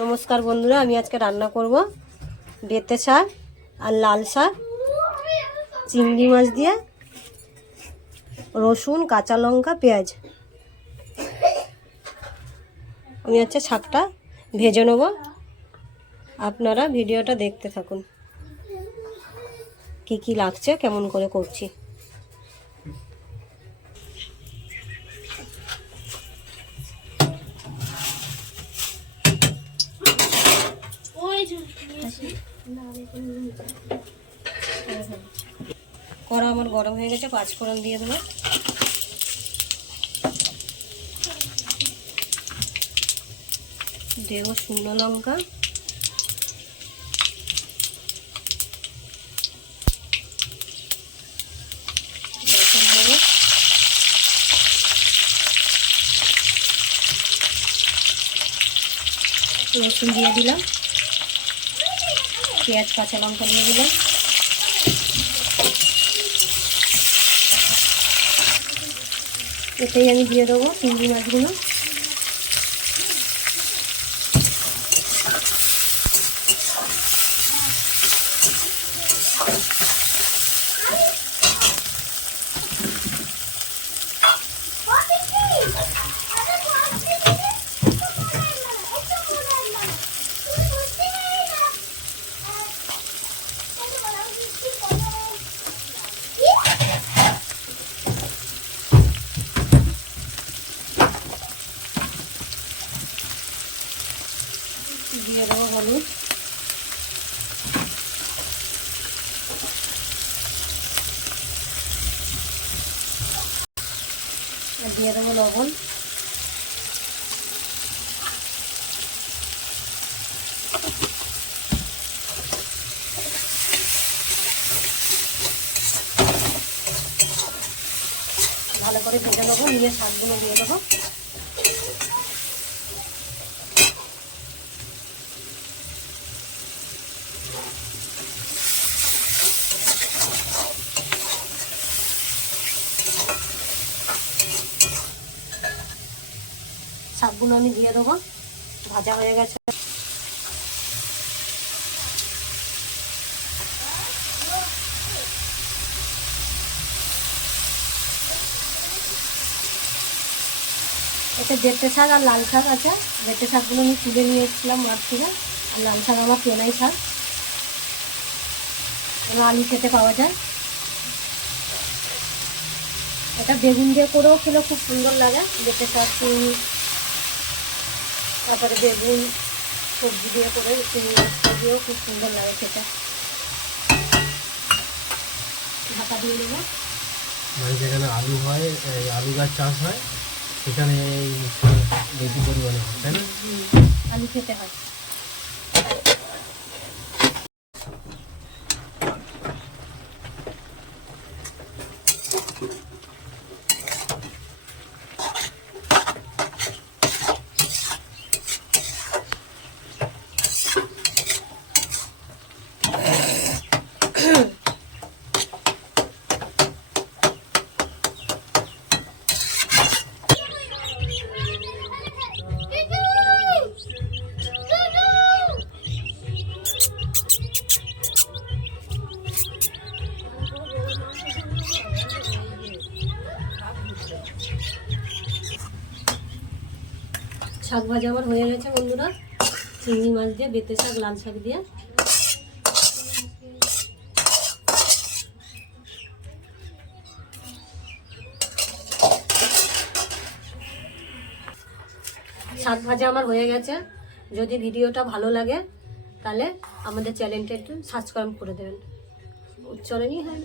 নমস্কার বন্ধুরা, আমি আজকে রান্না করব বেতে শাক আর লাল শাক, চিংড়ি মাছ দিয়ে, রসুন, কাঁচা লঙ্কা, পেঁয়াজ। আমি হচ্ছে শাকটা ভেজে নেব। আপনারা ভিডিওটা দেখতে থাকুন। কি কি লাগছে, কেমন করে করছি। কড়া আমার গরম হয়ে গেছে, পাঁচ ফোড়ন দিয়ে দেবো। দেবো শুকনো লঙ্কা। রসুন দিয়ে দিলাম। পেঁয়াজ কাঁচা লঙ্কা দিয়ে দিলাম। এটাই আমি দিয়ে দেবো চিংড়ি মাছগুলো দিয়ে দেবো হলুদ দিয়ে দেবো লবণ। ভালো করে ভেজে নেব নিয়ে শাকগুলো দিয়ে দেবো। শাকগুলো আমি দিয়ে দেবো। ভাজা হয়ে গেছে। এতে বেতে শাক আর লাল শাক আছে। বেতে শাকগুলো আমি তুলে নিয়ে এসেছিলাম মাঠ থেকে। আর লাল শাক আমার কেনাই শাক। আলু খেতে পাওয়া যায়। এটা বেগুন দিয়ে করেও খেলে খুব সুন্দর লাগে। বেতে শাক তারপরে বেগুন সবজি দিয়ে করে চিনি দিয়েও খুব সুন্দর লাগে খেতে। ঢাকা দিয়ে দেবো। মানে যেখানে আলু হয় আলু গাছ চাষ হয় সেখানে এই বেশি পরিমাণে হয় তাই না? আলু খেতে হয়। শাক ভাজা আমার হয়ে গেছে বন্ধুরা। চিংড়ি মাছ দিয়ে, বেতে শাক, লাল শাক দিয়ে। শাক ভাজা আমার হয়ে গেছে। যদি ভিডিওটা ভালো লাগে, তাহলে আমাদের চ্যানেলটা একটু সাবস্ক্রাইব করে দেবেন। উচ্চারণই হয়